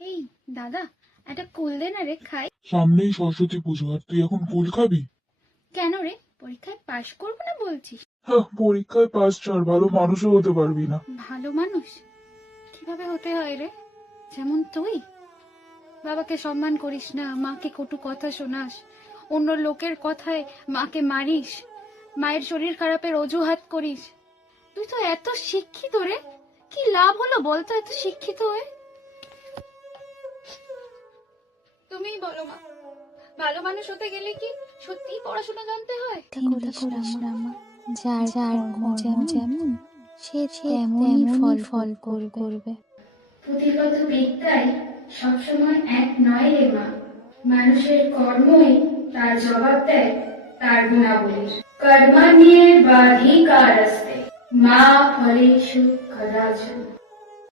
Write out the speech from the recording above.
এই দাদা, একটা কুল দে না রে, খাই। সামনেই সরস্বতী পুজো, আর তুই এখন কুল খাবি? কেন রে, পরীক্ষায় পাশ করবো না বলছিস? হ্যাঁ, পরীক্ষায় পাস ছাড়, ভালো মানুষও হতে পারবি না। ভালো মানুষ কিভাবে হতে হয় রে? যেমন তুই বাবাকে সম্মান করিস না, মাকে কটু কথা শোনাস, অন্য লোকের কথায় মাকে মারিস, মায়ের শরীর খারাপের অজুহাত করিস। তুই তো এত শিক্ষিত রে, কি লাভ হলো বলতো এত শিক্ষিত হয়ে? তুমিই বলো মা, ভালো মানুষ হতে গেলে কি সত্যি পড়াশোনা জানতে হয়? চিন্তা করিস না মা, যার কর্ম যেমন সে তেমনই ফল করবে। পুঁথিগত বিদ্যায় সবসময় এক নয় রে মা, মানুষের কর্মই তার জবাব দেয় তার গুণাবলীর। কর্মণ্যেবাধিকারস্তে মা ফলেষু কদাচন।